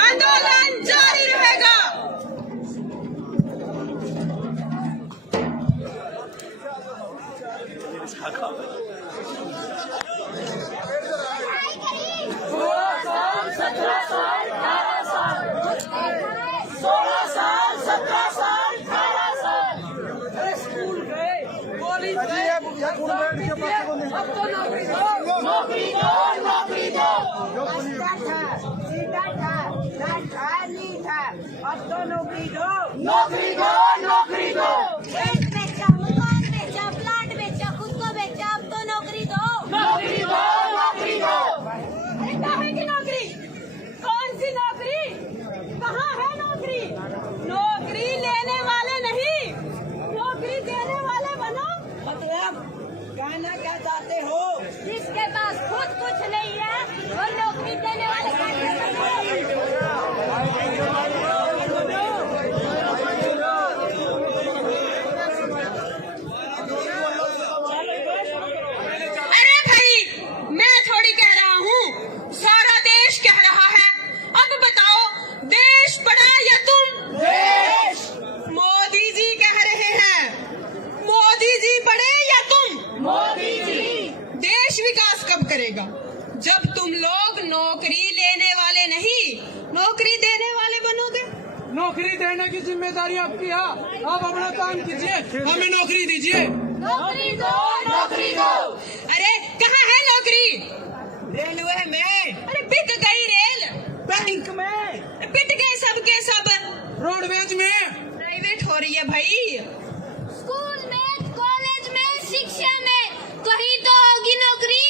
आंदोलन जारी रहेगा। नौकरी दो, नौकरी दो। अब तो नौकरी दो, नौकरी दो, नौकरी दो। बेचा, मकान बेचा, प्लाट बेचा, खुद को बेचा, अब तो नौकरी दो, नौकरी दो, नौकरी दो। कहाँ की नौकरी? कौन सी नौकरी? कहाँ है नौकरी? नौकरी लेने वाले नहीं, नौकरी देने वाले बनो। मतलब कहना क्या चाहते हो? जिसके पास खुद कुछ नहीं है और नौकरी देने वाले अरे भाई, मैं थोड़ी कह रहा हूँ, सारा देश कह रहा है। अब बताओ, देश बड़ा या तुम? देश। मोदी जी कह रहे हैं, मोदी जी बड़े या तुम? मोदी जी। देश विकास कब करेगा? जब तुम लोग नौकरी लेने वाले नहीं, नौकरी देने वाले बनोगे। नौकरी देने की जिम्मेदारी आपकी है। आप अपना काम कीजिए, हमें नौकरी दीजिए। नौकरी दो, नौकरी दो। अरे कहाँ है नौकरी? रेलवे में, अरे बिक गई रेल, बैंक में, पिट गए सब के सब। रोडवेज में, प्राइवेट हो रही है भाई। स्कूल में, कॉलेज में, शिक्षा में, कहीं तो होगी नौकरी।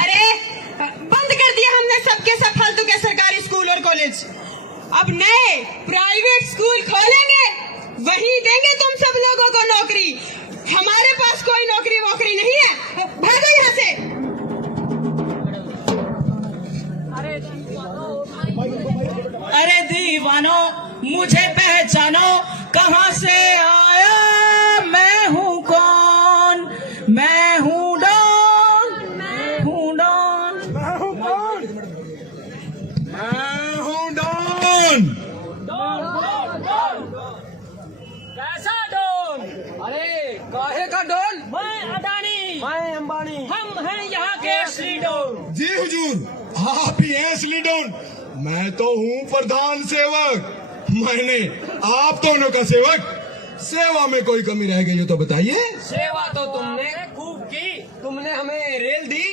अरे बंद कर दिया हमने सबके सब फालतू के सरकारी स्कूल और कॉलेज। अब नए प्राइवेट स्कूल खोलेंगे, वही देंगे तुम सब लोगों को नौकरी। हमारे पास कोई नौकरी वोकरी नहीं है, भागो यहाँ से। अरे दीवानो मुझे पहचानो, कहाँ से आया, मैं हूँ कौन, मैं हूँ डॉन, मैं हूँ डॉन। मैं हूँ कौन? मैं हूँ डॉन। कैसा डॉन? अरे काहे का डॉन? मैं अडानी, मैं अंबानी। हम हैं यहाँ के असली डॉन। जी हुजूर, आप ही हैं असली डॉन। मैं तो हूँ प्रधान सेवक। मैंने आप दोनों का सेवक। सेवा में कोई कमी रह गई हो तो बताइए। सेवा तो तुमने खूब की। तुमने हमें रेल दी,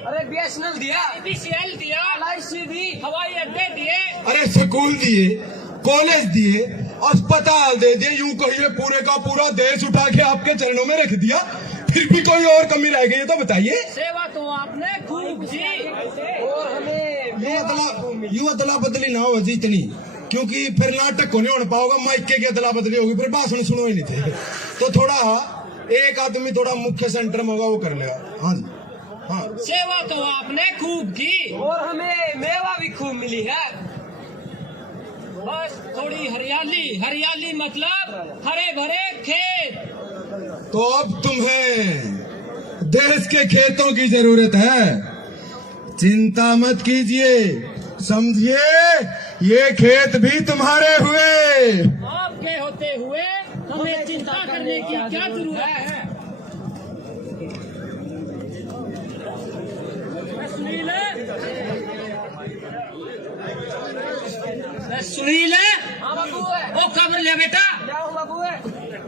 अरे BSNL दिया, BCL दिया, LIC दी, हवाई अड्डे दिए, अरे स्कूल दिए, कॉलेज दिए, अस्पताल दे दिए, यूं कहिए पूरे का पूरा देश उठा के आपके चरणों में रख दिया। फिर भी कोई और कमी रह गई है तो बताइए। सेवा तो आपने खूब की। और हमें यूं अदला बदली ना हो जी इतनी, क्योंकि फिर नाटक को नहीं होने पाओगा। माइके की अदला बदली होगी, फिर भाषण सुनो ही नहीं थे। तो थोड़ा एक आदमी थोड़ा मुख्य सेंटर में होगा, वो कर लेगा। हाँ जी, हाँ। सेवा तो आपने खूब की। और हमें मेवा भी खूब मिली है। बस थोड़ी हरियाली, हरियाली मतलब हरे भरे खेत। तो अब तुम्हें देश के खेतों की जरूरत है। चिंता मत कीजिए, समझिए ये खेत भी तुम्हारे हुए। आपके होते हुए हमें चिंता करने की क्या जरूरत है? सुनील, हाँ बाबू है। वो खबर ले बेटा। क्या हो बाबू है?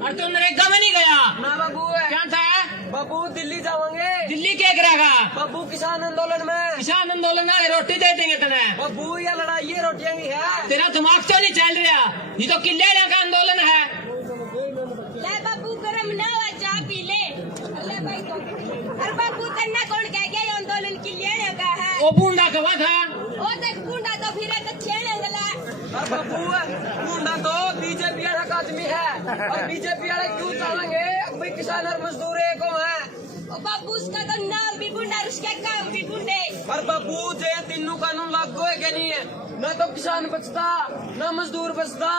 और तो नरेगा में नहीं गया? ना बाबू है। क्या था? बाबू दिल्ली जाओगे। दिल्ली क्या करेगा? बाबू किसान आंदोलन में। किसान आंदोलन में रोटी दे देंगे तेने। बाबू ये लड़ाई ये रोटियां की है। तेरा दिमाग तो नहीं चल रहा, ये तो किले का आंदोलन है। ले बाबू गरम ना हुआ, चाय पी ले। ले भाई को। अरे बाबू तन्ना कौन कह गया ये आंदोलन के लिए लगा है? वो बूंदा कवा था। ओ देख बूंदा तो फिर एक छेड़े गला। और बाबू मुंडा तो बीजेपी वाला आदमी है। और बीजेपी वाले क्यों चाहेंगे भाई किसान और मजदूर एक हो है। ओ बाबू उसका तो नाम भी बूंदा और उसके काम भी बूंदे। और बाबू जे तीनों कानून लागू है क्या नहीं है? न तो किसान बचता, न मजदूर बचता,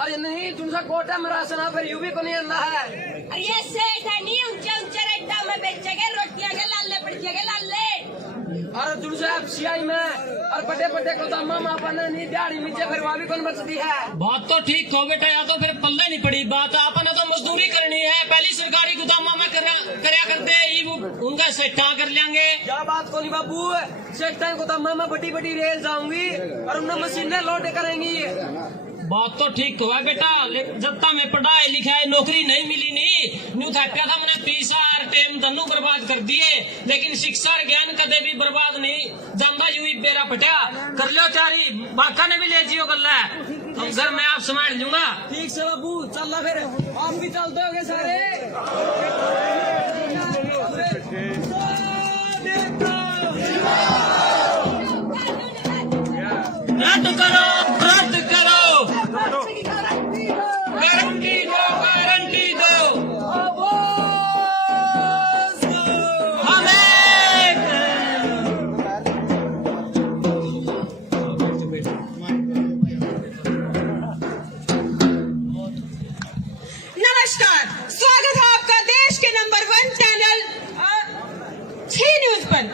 और नहीं तुमसा कोटा में राशन फिर यूपी को नहीं आना है। और ये सेठ है नहीं ऊंचे ऊंचे रेटा में बेचेगे रोटियां के लाले पड़िया के लाले। और तुझसे FCI में और बड़े बड़े गोदामा में अपने नहीं दिहाड़ी नीचे फिर वहाँ भी कौन बचती है। बात तो ठीक हो बेटा, या तो फिर पल्ले नहीं पड़ी बात। आपने तो मजदूरी करनी है, पहली सरकारी गोदामा में करया करते उनका सेठा कर लेंगे। क्या बात को नहीं बाबू, सेठा गोदामा में बड़ी बड़ी रेल जाऊंगी और उन्हें मशीनें लोड करेंगी। बात तो ठीक हुआ बेटा, जब तक मैं पढ़ाई लिखाई नौकरी नहीं मिली नहीं न्यू था था मैंने पैसा और टाइम दोनों बर्बाद कर दिए, लेकिन शिक्षा और ज्ञान कदे भी बर्बाद नहीं जाता। यू ही बेरा फटा कर लो चारी बाका ने भी ले जियो गल्ला हम घर में आप संभाल लूंगा। ठीक से बाबू चल फिर आप भी चलते होगे सारे। रद्द करो रद्द करो, गारंटी दो गारंटी दो हमें। नमस्कार, स्वागत है आपका देश के नंबर 1 चैनल 6 न्यूज पर।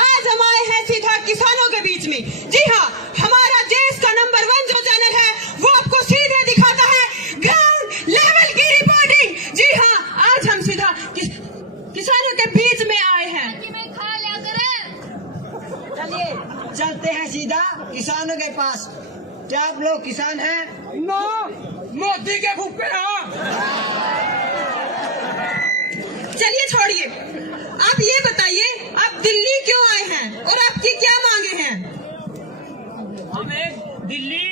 आज हम आए हैं सीधा किसानों के बीच में। जी हाँ, हमारा देश का नंबर 1 जो चैनल है वो आपको सीधे दिखाता है ग्राउंड लेवल की रिपोर्टिंग। जी हाँ, आज हम सीधा किसानों के बीच में आए हैं। चलिए चलते हैं सीधा किसानों के पास। क्या आप लोग किसान हैं? नो मोदी के भूखे चलिए छोड़िए, आप ये बताइए आप दिल्ली क्यों आए हैं और आपकी क्या मांगे हैं? हमें दिल्ली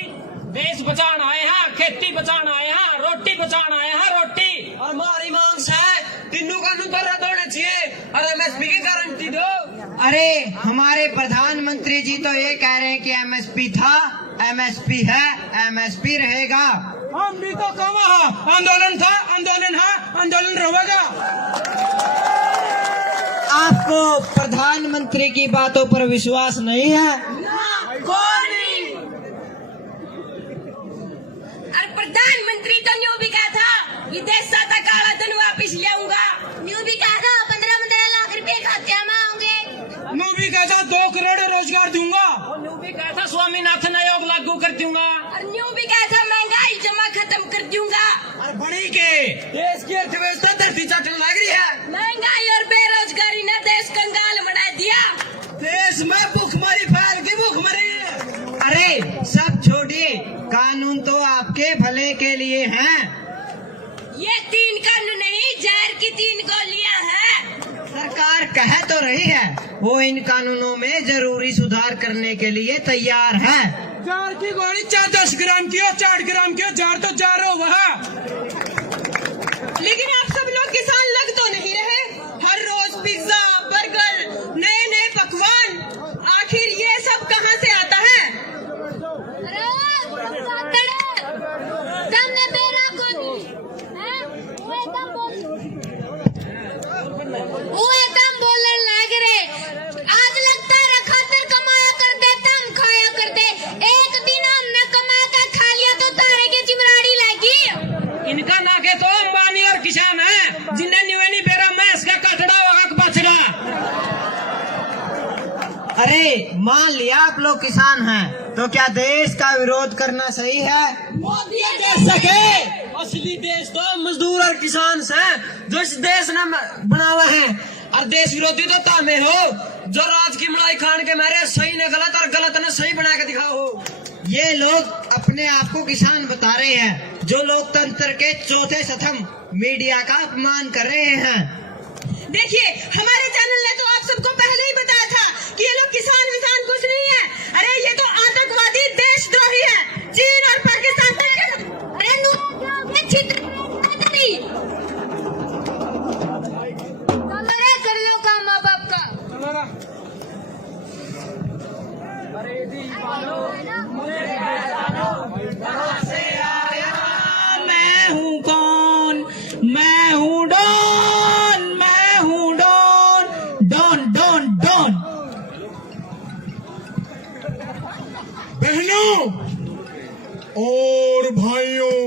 देश बचाना आए हैं, खेती बचाना आए हैं, रोटी बचाना आए हैं, रोटी। और हमारी मांग है तीनों कानून तो रद्द होने चाहिए और MSP की गारंटी दो। अरे हमारे प्रधानमंत्री जी तो ये कह रहे हैं कि MSP था, MSP है, MSP रहेगा। हम भी तो कहा आंदोलन था, आंदोलन है, आंदोलन रहेगा। आपको प्रधानमंत्री की बातों पर विश्वास नहीं है? कौन नहीं? और प्रधानमंत्री तो न्यू भी कहा था विदेश से काला धन वापिस लाऊंगा। न्यू भी कहा था 15 लाख रुपए खाते में होंगे। न्यू भी कहा था 2 करोड़ रोजगार दूंगा। और न्यू भी कहा था स्वामीनाथन आयोग लागू कर दूंगा। और न्यू भी कहा था महंगाई जमा खत्म कर दूंगा। और बड़ी के देश की अर्थव्यवस्था धरती चाटने लग रही है। महंगाई और बेरोजगारी ने देश कंगाल बना दिया। देश में भूखमरी फैल गई, भूखमरी। अरे सब छोड़िए, कानून तो आपके भले के लिए हैं। ये 3 कानून नहीं, जहर की 3 गोलियां हैं। सरकार कह तो रही है वो इन कानूनों में जरूरी सुधार करने के लिए तैयार है। जार की गोली 4-10 ग्राम की हो, 4 ग्राम की हो, जार तो जार हो वहाँ। लेकिन आप सब लोग किसान लग तो नहीं रहे। हर रोज पिज्जा, बर्गर, नए नए पकवान, आखिर ये सब कहाँ से आता है? वो एकदम बोलने लग रहे। आज लगता है खातर कमाया करते तम खाया करते। एक दिन हमने कमा कर खा लिया तो तारे की चिमराड़ी लगी। इनका नाके तो अंबानी और किसान है, जिन्हें न्यूनी बेरा मैं इसका कटड़ा वहां बचड़ा। अरे मान लिया आप लोग किसान हैं, तो क्या देश का विरोध करना सही है? मोदी कह सके असली देश तो मजदूर और किसान से जो इस देश ने बना हुआ है। और देश विरोधी तो तामे हो जो राज की मलाई खान के मारे सही ने गलत और गलत ने सही बना के दिखाओ। ये लोग अपने आप को किसान बता रहे हैं, जो लोकतंत्र के चौथे स्तंभ मीडिया का अपमान कर रहे हैं। देखिए, हमारे चैनल ने तो आप सबको पहले ही बताया था कि ये लोग किसान विसान कुछ नहीं है। अरे ये तो आतंकवादी देशद्रोही है, चीन और पाकिस्तान तक। कर लो काम माँ बाप का। मैं हूँ कौन? मैं हूँ डॉन, मैं हूँ डॉन, डॉन डॉन डॉन। बहनों और भाइयों,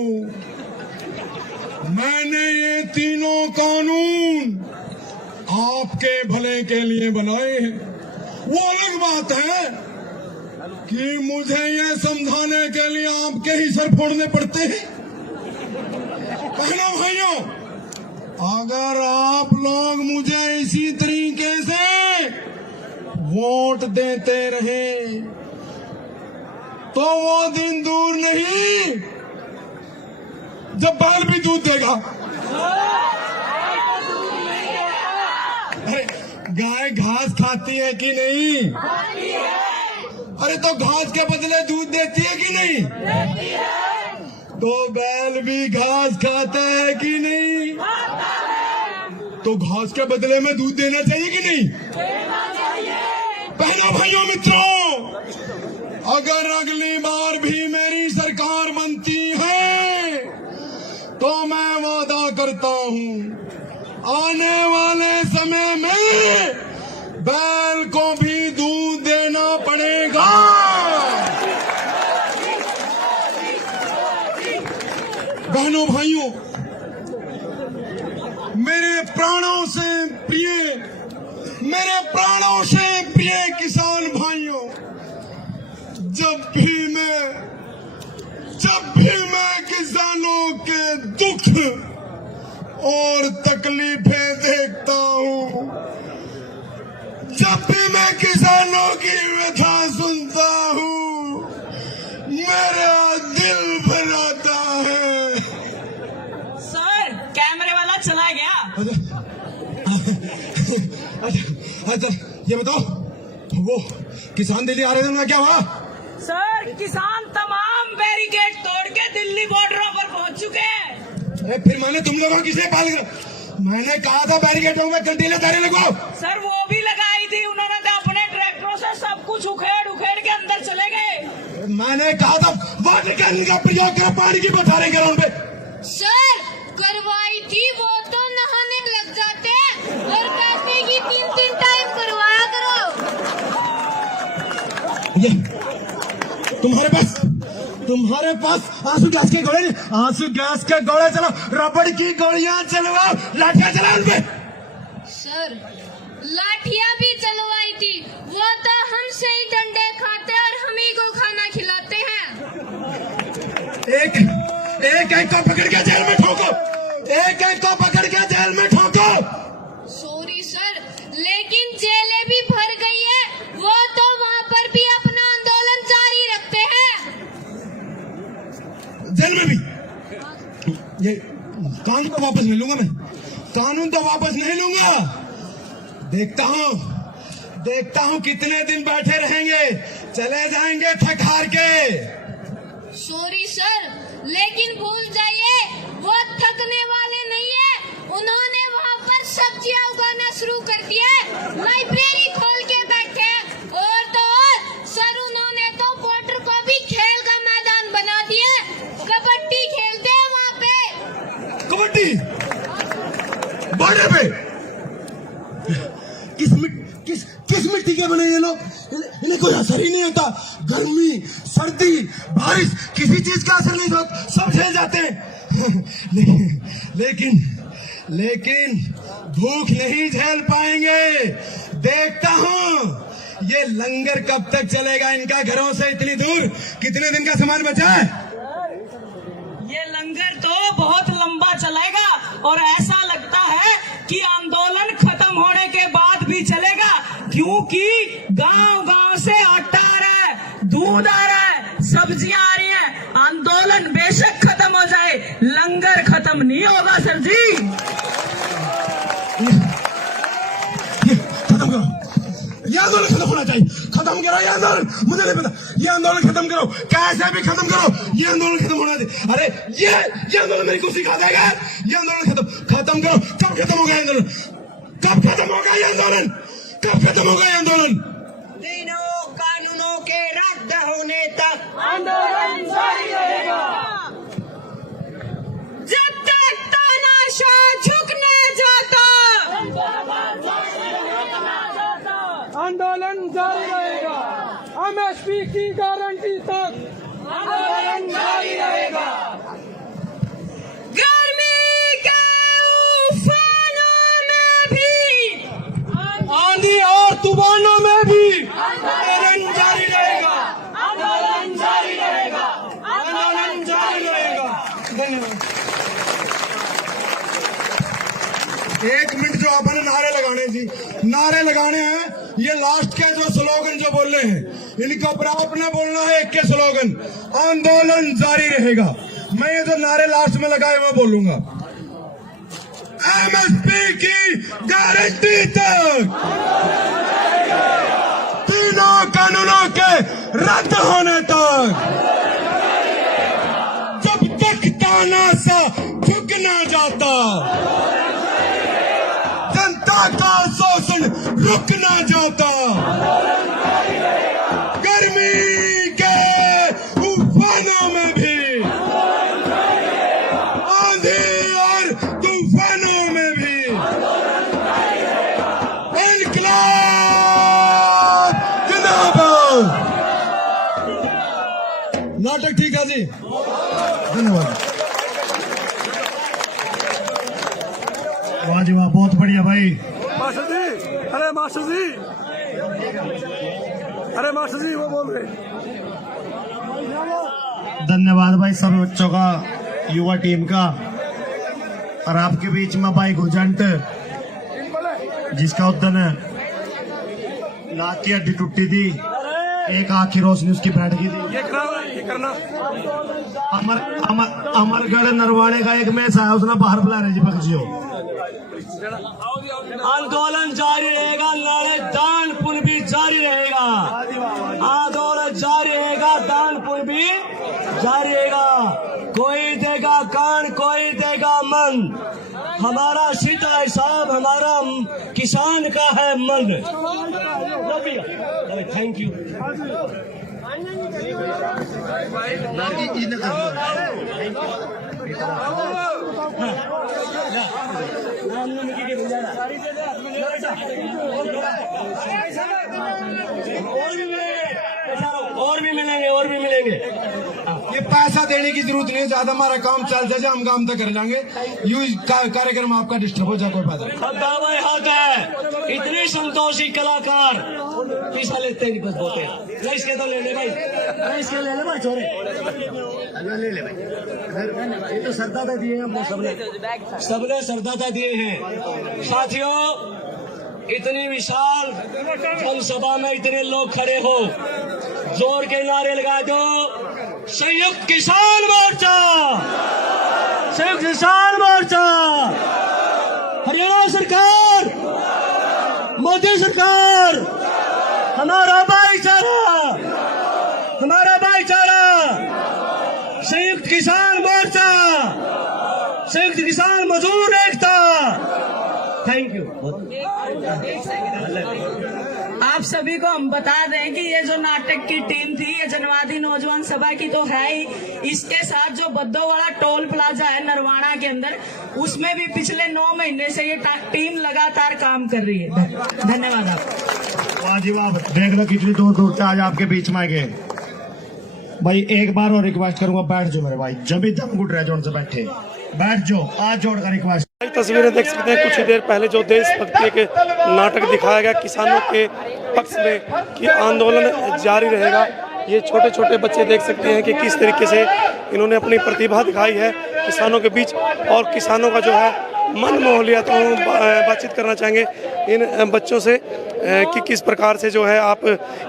मैंने ये तीनों कानून आपके भले के लिए बनाए हैं। वो अलग बात है कि मुझे ये समझाने के लिए आपके ही सर फोड़ने पड़ते हैं। बहनों भाइयों, अगर आप लोग मुझे इसी तरीके से वोट देते रहे तो वो दिन दूर नहीं जब बैल भी दूध देगा। अरे गाय घास खाती है कि नहीं? अरे तो घास के बदले दूध देती है कि नहीं? तो बैल भी घास खाता है कि नहीं? तो घास के बदले में दूध देना चाहिए कि नहीं? बहनों भाइयों मित्रों, अगर अगली बार भी मेरी सरकार बनती है तो मैं वादा करता हूं आने वाले समय में बैल को भी दूध देना पड़ेगा। बहनों भाइयों, मेरे प्राणों से प्रिय किसान भाइयों, जब भी मैं किसानों के दुख और तकलीफें देखता हूँ, जब भी मैं किसानों की व्यथा सुनता हूँ, मेरा दिल भर आता है। सर, कैमरे वाला चला गया। अच्छा, ये बताओ, वो किसान दिल्ली आ रहे थे, उनका क्या हुआ? सर, किसान तमाम बैरिकेड तोड़ के दिल्ली बॉर्डरों पर पहुंच चुके हैं। अरे फिर मैंने तुम लोगों किसने पाल कर, मैंने कहा था बैरिकेडों में कंटीले दारे लगो। सर, वो भी लगाई थी उन्होंने, तो अपने ट्रैक्टरों से सब कुछ उखेड़ के अंदर चले गए। मैंने कहा था वाटर कैनन का प्रयोग करो, पानी की बौछारें करो उन पे। सर, करवाई थी, वो तो नहाने लग जाते हैं और कहते हैं कि 3-3 टाइम करवाया करो। ये तुम्हारे पास आंसू गैस के गोले नहीं, आंसू गैस के गोले चलो, रबड़ की गोलियां चलवाओ, लाठियां चलाओ उन पे। सर, लाठियां भी चलवाई थी, वो तो हमसे ही डंडे खाते और हम ही को खाना खिलाते हैं। एक को पकड़ के जेल में ठोको, एक को पकड़ के जेल में ठोको। सॉरी सर, लेकिन जेलें भी भर गई है, वो तो वहाँ पर भी अपना आंदोलन जारी रखते हैं। जेल में भी? ये कानून तो वापस नहीं लूंगा मैं, कानून तो वापस नहीं लूंगा। देखता हूँ कितने दिन बैठे रहेंगे, चले जाएंगे थक हार के। सॉरी सर, लेकिन भूल जाइए वो थकने वाले नहीं है, उन्होंने वहाँ पर सब्जियाँ उगाना शुरू कर दिया है, लाइब्रेरी खोल के बैठे हैं, और तो और सर उन्होंने तो वाटर को भी खेल का मैदान बना दिया, कबड्डी खेलते हैं वहाँ पे। कबड्डी बॉर्डर पे? किस मिट्टी के बने ये लोग? इन्हें कोई असर ही नहीं होता, गर्मी सर्दी बारिश किसी चीज का असर नहीं होता, सब झेल जाते हैं। लेकिन भूख नहीं झेल पाएंगे। देखता हूँ ये लंगर कब तक चलेगा इनका, घरों से इतनी दूर, कितने दिन का सामान बचा है? ये लंगर तो बहुत लंबा चलेगा और ऐसा लगता है कि आंदोलन खत्म होने के बाद भी चलेगा, क्योंकि गांव-गांव से आटा आ रहा है, दूध आ रहा है, सब्जियां आ रही हैं। आंदोलन बेशक खत्म हो जाए, लंगर खत्म नहीं होगा सर जी। खत्म करो ये आंदोलन, खत्म होना चाहिए, खत्म करो ये आंदोलन। मुझे नहीं पता, ये आंदोलन खत्म करो, कैसे भी खत्म करो, ये आंदोलन खत्म होना चाहिए। अरे ये आंदोलन मेरी कुर्सी खा जाएगा, ये आंदोलन खत्म करो। कब खत्म होगा आंदोलन? कब खत्म होगा ये आंदोलन? कब खत्म होगा ये आंदोलन? तीनों कानूनों के रद्द होने तक आंदोलन जारी रहेगा, जब तक तानाशाह झुक न जाता। आंदोलन जारी रहेगा, एमएसपी की गारंटी तक आंदोलन जारी रहेगा। गर्मी के उफानों में भी, आंधी और तूफानों में भी एक मिनट जो अपन नारे लगाने जी, नारे लगाने हैं, ये लास्ट के जो स्लोगन जो बोल रहे हैं इनके ऊपर आपने बोलना है एक के स्लोगन, आंदोलन जारी रहेगा। मैं ये जो नारे लास्ट में लगाए मैं बोलूंगा, एमएसपी की गारंटी तक, तीनों कानूनों के रद्द होने तक, जब तक तानाशाह झुक ना जाता, जनता का शोषण रुक ना जाता, गर्मी के तूफानों में भी, आंधी और तूफानों में भी, इनकलाब जिंदाबाद। नाटक ठीक है जी, धन्यवाद। वाह जी वाह, बहुत बढ़िया भाई। मास्टर जी, अरे मास्टर जी, अरे मास्टर जी वो बोल रहे। धन्यवाद भाई सभी बच्चों का, युवा टीम का। और आपके बीच में भाई गुरजंट, जिसका उद्दन नाक की हड्डी टूटी थी, एक आँख की रोशनी उसकी बैठ गई थी। ये करना अमरगढ़ नरवाणे का एक मैच आया, उसने बाहर बुला रहे जी पक्षियों। आंदोलन जारी रहेगा, नारे दान पुण्य भी जारी रहेगा, आंदोलन जारी रहेगा, दान पुण्य भी जारी रहेगा। कोई देगा कान, कोई देगा मन, हमारा सीधा हिसाब हमारा किसान का है मन। Thank you. और भी मिलेंगे, और भी मिलेंगे। ये पैसा देने की जरूरत नहीं है, ज्यादा हमारा काम चल जाए, हम काम तो कर लेंगे। यूं कार्यक्रम आपका डिस्टर्ब हो जाए, कोई फायदा नहीं। दावा हाथ है, इतने संतोषी कलाकार पैसा लेते नहीं, बस बोलते हैं। इसके तो ले ले भाई, इसके ले ले भाई, छोरे ले ले भाई। ये तो सरदाता दिए हैं हमने, सबने सरदाता दिए हैं। साथियों, इतनी विशाल जनसभा में इतने लोग खड़े हो, जोर के नारे लगा दो, संयुक्त किसान मोर्चा, संयुक्त किसान मोर्चा, हरियाणा सरकार, मोदी सरकार, हमारा भाईचारा, हमारा भाईचारा, संयुक्त किसान मोर्चा, संयुक्त किसान मजदूर एकता। Thank you. आप सभी को हम बता दें कि ये जो नाटक की टीम थी, ये जनवादी नौजवान सभा की तो है ही, इसके साथ जो बद्दोवाड़ा टोल प्लाजा है नरवाड़ा के अंदर, उसमें भी पिछले 9 महीने से ये टीम लगातार काम कर रही है। धन्यवाद आप। वाह जी वाह, देख लो कितनी दूर दूर से आज आपके बीच में आ गए भाई। एक बार और रिक्वेस्ट करूंगा, बैठ जाओ मेरे भाई, जब भी दम घुट रहे जोन से बैठे, बैठ जाओ, आज जोड़कर रिक्वेस्ट। तस्वीरें देख सकते हैं, कुछ ही देर पहले जो देशभक्ति के नाटक दिखाया गया किसानों के पक्ष में कि आंदोलन जारी रहेगा। ये छोटे छोटे बच्चे देख सकते हैं कि किस तरीके से इन्होंने अपनी प्रतिभा दिखाई है किसानों के बीच, और किसानों का जो है मन मोह लिया। तो हम बातचीत करना चाहेंगे इन बच्चों से कि किस प्रकार से जो है आप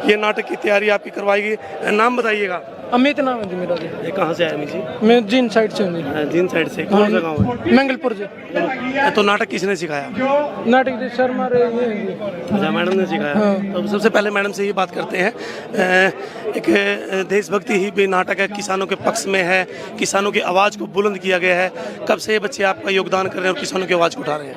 ये नाटक की तैयारी आपकी करवाएगी। नाम बताइएगा। अमित नाम है जी मेरा जी। ये कहाँ से आया अमित जी? मैं जीन साइड से हूँ जी। जीन साइड से, कौन सा गाँव है? मंगलपुर जी। तो नाटक किसने सिखाया? नाटक जी सर हमारे ये हैं जी। अच्छा, मैडम ने सिखाया। तो सबसे पहले मैडम से ये बात करते हैं, एक देशभक्ति ही भी नाटक है, किसानों के पक्ष में है, किसानों की आवाज़ को बुलंद किया गया है। कब से ये बच्चे आपका योगदान कर रहे हैं और किसानों की आवाज़ को उठा रहे हैं?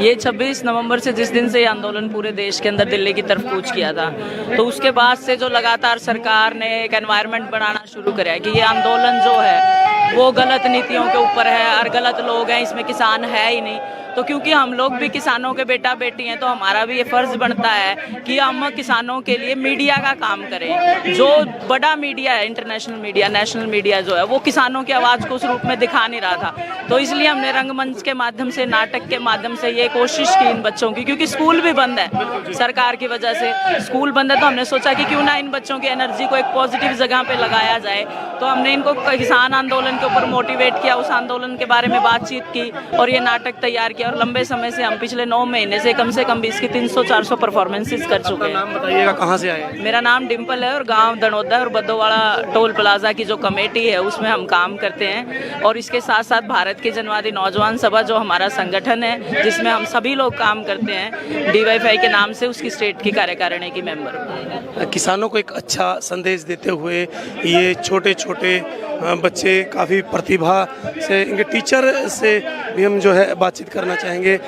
ये 26 नवंबर से, जिस दिन से ये आंदोलन पूरे देश के अंदर दिल्ली की तरफ कूच किया था, तो उसके बाद से जो लगातार सरकार ने एक एनवायरनमेंट बनाना शुरू करा है कि ये आंदोलन जो है वो गलत नीतियों के ऊपर है और गलत लोग हैं, इसमें किसान है ही नहीं। तो क्योंकि हम लोग भी किसानों के बेटा बेटी हैं, तो हमारा भी ये फर्ज बनता है कि हम किसानों के लिए मीडिया का काम करें। जो बड़ा मीडिया है, इंटरनेशनल मीडिया, नेशनल मीडिया जो है, वो किसानों की आवाज़ को उस रूप में दिखा नहीं रहा था। तो इसलिए हमने रंगमंच के माध्यम से, नाटक के माध्यम से ये कोशिश की इन बच्चों की, क्योंकि स्कूल भी बंद है सरकार की वजह से, स्कूल बंद है, तो हमने सोचा कि क्यों ना इन बच्चों की एनर्जी को एक पॉजिटिव जगह पे लगाया जाए तो हमने इनको किसान आंदोलन के ऊपर मोटिवेट किया, उस आंदोलन के बारे में बातचीत की और ये नाटक तैयार किया। और लंबे समय से हम पिछले 9 महीने से कम भी इसकी 300-400 परफॉर्मेंसेस कर चुके हैं। नाम बताइएगा, कहाँ से आए? मेरा नाम डिम्पल है और गांव दनोदा और बद्दोवाड़ा टोल प्लाजा की जो कमेटी है उसमें हम काम करते हैं। और इसके साथ साथ भारत की जनवादी नौजवान सभा जो हमारा संगठन है जिसमें हम सभी लोग काम करते हैं, DYFI के नाम से, उसकी स्टेट की कार्यकारिणी की मेंबर। किसानों को एक अच्छा संदेश देते हुए ये छोटे छोटे बच्चे काफ़ी प्रतिभा से, इनके टीचर से भी हम जो है बातचीत करना चाहेंगे,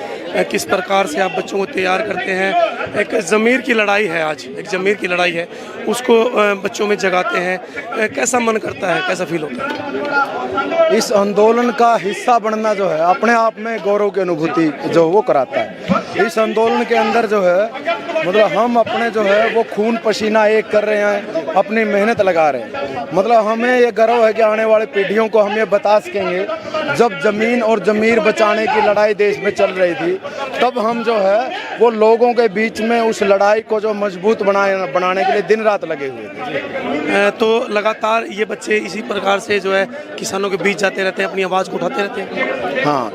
किस प्रकार से आप बच्चों को तैयार करते हैं। एक ज़मीर की लड़ाई है, आज एक ज़मीर की लड़ाई है, उसको बच्चों में जगाते हैं। कैसा मन करता है, कैसा फील होता है? इस आंदोलन का हिस्सा बनना जो है अपने आप में गौरव की अनुभूति जो वो कराता है। इस आंदोलन के अंदर जो है मतलब हम अपने जो है वो खून पसीना एक कर रहे हैं, अपनी मेहनत लगा रहे हैं। मतलब हमें ये गर्व है कि आने वाली पीढ़ियों को हम ये बता सकेंगे, जब ज़मीन और ज़मीर बचाने की लड़ाई देश में चल रही थी तब हम जो है वो लोगों के बीच में उस लड़ाई को जो मजबूत बनाने के लिए दिन रात लगे हुए थे। तो लगातार ये बच्चे इसी प्रकार से जो है किसानों के बीच जाते रहते हैं, अपनी आवाज़ को उठाते रहते हैं। हाँ,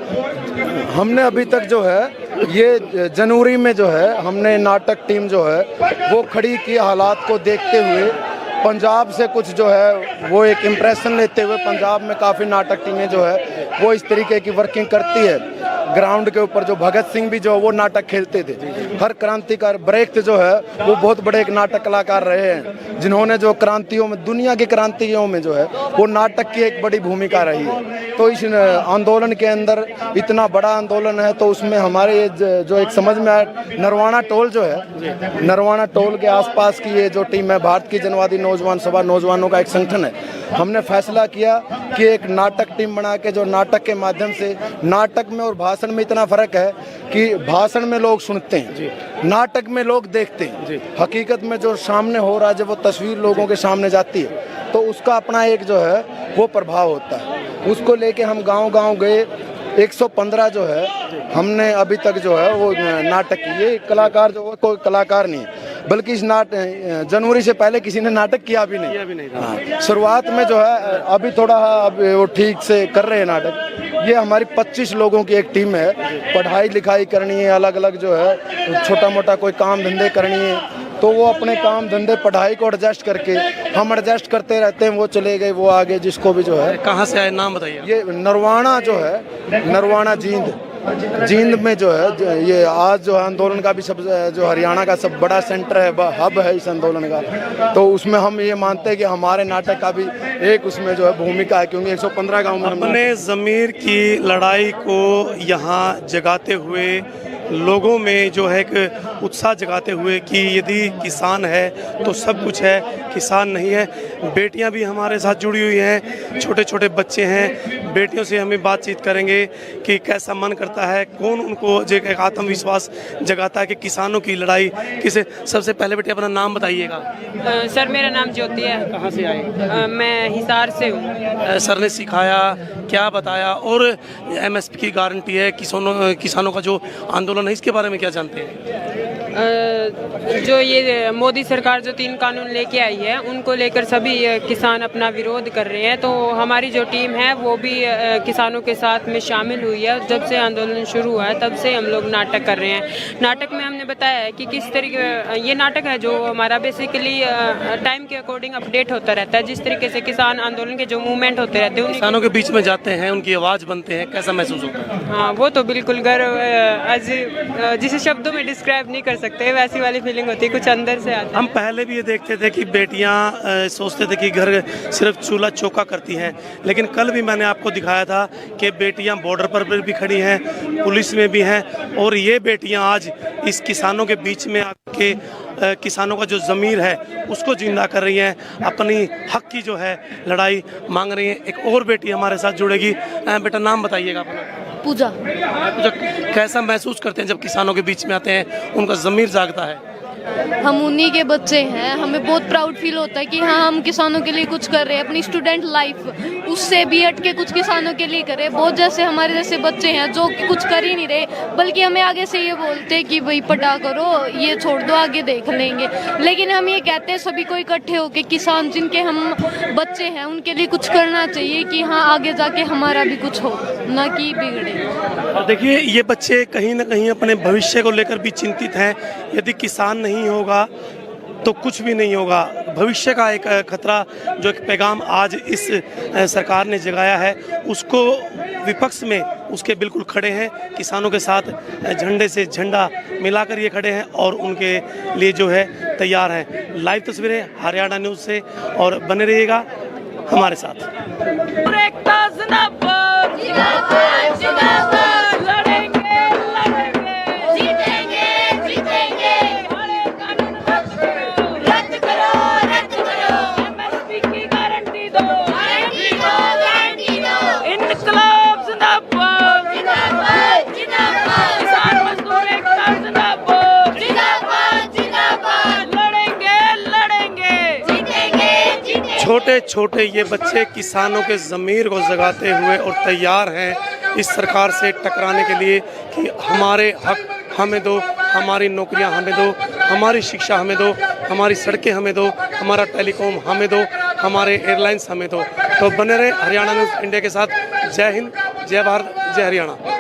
हमने अभी तक जो है ये जनवरी में जो है हमने नाटक टीम जो है वो खड़ी की, हालात को देखते हुए पंजाब से कुछ जो है वो एक इम्प्रेशन लेते हुए पंजाब में काफ़ी नाटक टीमें जो है वो इस तरीके की वर्किंग करती है। ग्राउंड के ऊपर जो भगत सिंह भी जो वो नाटक खेलते थे, हर क्रांतिकार ब्रेक जो है वो बहुत बड़े एक नाटक कलाकार रहे हैं जिन्होंने जो क्रांतियों में, दुनिया की क्रांतियों में जो है वो नाटक की एक बड़ी भूमिका रही है। तो इस आंदोलन के अंदर इतना बड़ा आंदोलन है तो उसमें हमारे जो एक समझ में आया, नरवाना टोल जो है, नरवाना टोल के आसपास की ये जो टीम है, भारत की जनवादी नौजवान सभा, नौजवानों का एक संगठन है, हमने फैसला किया कि एक नाटक टीम बना के जो नाटक के माध्यम से, नाटक में और भाषण में इतना फर्क है कि भाषण में लोग सुनते हैं, नाटक में लोग देखते हैं। हकीकत में जो सामने हो रहा है जब वो तस्वीर लोगों के सामने जाती है तो उसका अपना एक जो है वो प्रभाव होता है। उसको लेके हम गांव-गांव गए, 115 जो है हमने अभी तक जो है वो नाटक किए। कलाकार जो कोई कलाकार नहीं है, बल्कि इस जनवरी से पहले किसी ने नाटक किया भी नहीं। हाँ, शुरुआत में जो है अभी थोड़ा अब वो ठीक से कर रहे हैं नाटक। ये हमारी 25 लोगों की एक टीम है, पढ़ाई लिखाई करनी है, अलग अलग जो है छोटा मोटा कोई काम धंधे करनी है तो वो अपने काम धंधे पढ़ाई को एडजस्ट करके, हम एडजस्ट करते रहते हैं, वो चले गए, वो आगे, जिसको भी जो है। कहाँ से आए, नाम बताइए? ये नरवाना जो है, नरवाना जींद में जो है ये आज जो है आंदोलन का भी सब जो हरियाणा का सब बड़ा सेंटर है, हब है इस आंदोलन का। तो उसमें हम ये मानते हैं कि हमारे नाटक का भी एक उसमें जो है भूमिका है, क्योंकि 115 गाँव में अपने ज़मीर की लड़ाई को यहाँ जगाते हुए, लोगों में जो है एक उत्साह जगाते हुए कि यदि किसान है तो सब कुछ है, किसान नहीं है। बेटियां भी हमारे साथ जुड़ी हुई हैं, छोटे छोटे बच्चे हैं, बेटियों से हमें बातचीत करेंगे कि कैसा मन करता है, कौन उनको जो एक आत्मविश्वास जगाता है कि किसानों की लड़ाई किसे। सबसे पहले बेटे अपना नाम बताइएगा। सर मेरा नाम ज्योति है। कहाँ से आए? मैं हिसार से हूँ। सर ने सिखाया, क्या बताया, और MSP की गारंटी है, किसानों का जो आंदोलन है इसके बारे में क्या जानते हैं? जो ये मोदी सरकार जो 3 कानून लेके आई है उनको लेकर सभी किसान अपना विरोध कर रहे हैं। तो हमारी जो टीम है वो भी किसानों के साथ में शामिल हुई है। जब से आंदोलन शुरू हुआ है तब से हम लोग नाटक कर रहे हैं। नाटक में हमने बताया है कि किस तरीके, ये नाटक है जो हमारा बेसिकली टाइम के अकॉर्डिंग अपडेट होता रहता है। जिस तरीके से किसान आंदोलन के जो मूवमेंट होते रहते हैं, किसानों के बीच में जाते हैं, उनकी आवाज़ बनते हैं, कैसा महसूस होता है? हाँ, वो तो बिल्कुल गर्व, जिसे शब्दों में डिस्क्राइब नहीं कर सकते, वैसी वाली फीलिंग होती है, कुछ अंदर से आती है। हम पहले भी ये देखते थे कि बेटियां सोचते थे कि घर सिर्फ चूल्हा चौका करती हैं, लेकिन कल भी मैंने आपको दिखाया था कि बेटियां बॉर्डर पर भी खड़ी हैं, पुलिस में भी हैं, और ये बेटियां आज इस किसानों के बीच में आके किसानों का जो ज़मीर है उसको जिंदा कर रही हैं, अपनी हक की जो है लड़ाई मांग रही हैं। एक और बेटी हमारे साथ जुड़ेगी। बेटा नाम बताइएगा अपना। पूजा। पूजा, कैसा महसूस करते हैं जब किसानों के बीच में आते हैं, उनका ज़मीर जागता है? हम उन्हीं के बच्चे हैं, हमें बहुत प्राउड फील होता है कि हाँ हम किसानों के लिए कुछ कर रहे हैं। अपनी स्टूडेंट लाइफ उससे भी हट के कुछ किसानों के लिए करें। बहुत जैसे हमारे जैसे बच्चे हैं जो कि कुछ कर ही नहीं रहे, बल्कि हमें आगे से ये बोलते हैं कि भाई पढ़ा करो, ये छोड़ दो, आगे देख लेंगे। लेकिन हम ये कहते हैं सभी को इकट्ठे होकर, किसान जिनके हम बच्चे हैं उनके लिए कुछ करना चाहिए कि हाँ आगे जाके हमारा भी कुछ हो, ना कि बिगड़े। और देखिए ये बच्चे कहीं ना कहीं अपने भविष्य को लेकर भी चिंतित हैं। यदि किसान नहीं होगा तो कुछ भी नहीं होगा। भविष्य का एक खतरा जो एक पैगाम आज इस सरकार ने जगाया है, उसको विपक्ष में उसके बिल्कुल खड़े हैं। किसानों के साथ झंडे से झंडा मिलाकर ये खड़े हैं और उनके लिए जो है तैयार हैं। लाइव तस्वीरें हरियाणा न्यूज़ से, और बने रहिएगा हमारे साथ। छोटे छोटे ये बच्चे किसानों के ज़मीर को जगाते हुए और तैयार हैं इस सरकार से टकराने के लिए कि हमारे हक हमें दो, हमारी नौकरियां हमें दो, हमारी शिक्षा हमें दो, हमारी सड़कें हमें दो, हमारा टेलीकॉम हमें दो, हमारे एयरलाइंस हमें दो। तो बने रहे हरियाणा न्यूज़ इंडिया के साथ। जय हिंद, जय भारत, जय हरियाणा।